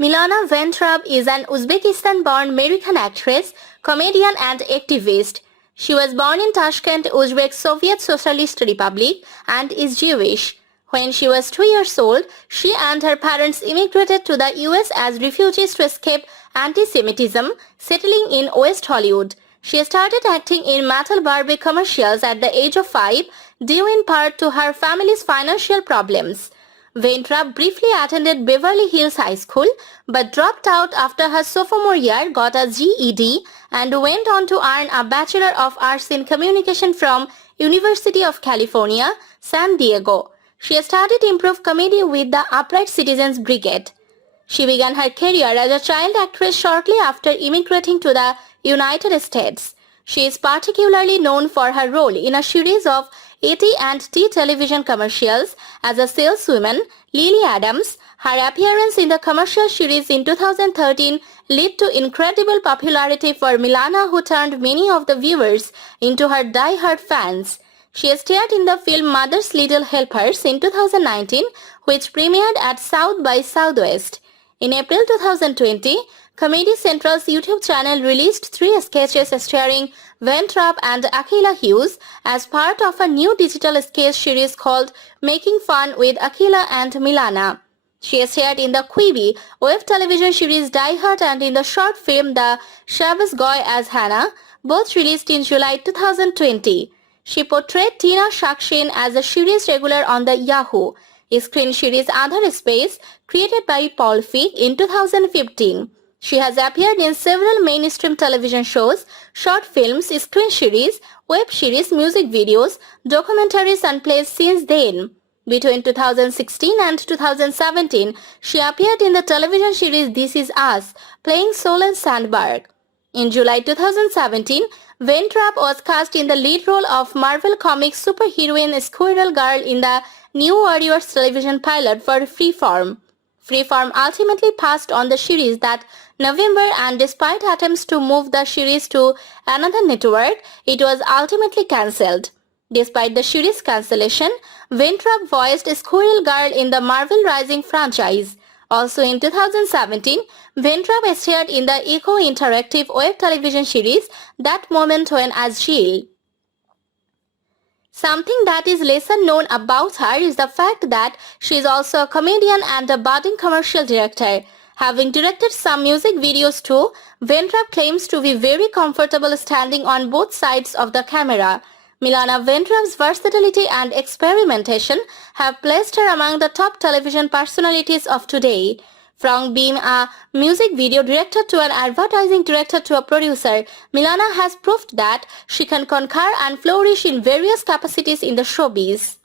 Milana Ventrab is an Uzbekistan-born American actress, comedian and activist. She was born in Tashkent, Uzbek Soviet Socialist Republic and is Jewish. When she was 2 years old, she and her parents immigrated to the US as refugees to escape anti-Semitism, settling in West Hollywood. She started acting in metal Barbie commercials at the age of 5, due in part to her family's financial problems. Ventrab briefly attended Beverly Hills High School but dropped out after her sophomore year, got a GED and went on to earn a Bachelor of Arts in Communication from University of California, San Diego. She started improv comedy with the Upright Citizens Brigade. She began her career as a child actress shortly after immigrating to the United States. She is particularly known for her role in a series of AT&T television commercials as a saleswoman, Lily Adams. Her appearance in the commercial series in 2013 led to incredible popularity for Milana, who turned many of the viewers into her die-hard fans. She starred in the film Mother's Little Helpers in 2019, which premiered at South by Southwest. In April 2020, Comedy Central's YouTube channel released 3 sketches starring Ventrab and Akilah Hughes as part of a new digital sketch series called Making Fun with Akilah and Milana. She starred in the Quibi web television series Die Hard and in the short film The Shabbos Goy as Hannah, both released in July 2020. She portrayed Tina Shakshin as a series regular on the Yahoo! Screen series Other Space, created by Paul Feig in 2015. She has appeared in several mainstream television shows, short films, screen series, web series, music videos, documentaries and plays since then. Between 2016 and 2017, she appeared in the television series This Is Us, playing Solen Sandberg. In July 2017, Ventrab was cast in the lead role of Marvel Comics superheroine Squirrel Girl in the New Warriors television pilot for Freeform. Freeform ultimately passed on the series that November, and despite attempts to move the series to another network, it was ultimately cancelled. Despite the series cancellation, Ventrab voiced Squirrel Girl in the Marvel Rising franchise. Also in 2017, Ventrab starred in the Echo Interactive web television series That Moment When as Jill. Something that is lesser known about her is the fact that she is also a comedian and a budding commercial director. Having directed some music videos too, Ventrab claims to be very comfortable standing on both sides of the camera. Milana Ventrab's versatility and experimentation have placed her among the top television personalities of today. From being a music video director to an advertising director to a producer, Milana has proved that she can conquer and flourish in various capacities in the showbiz.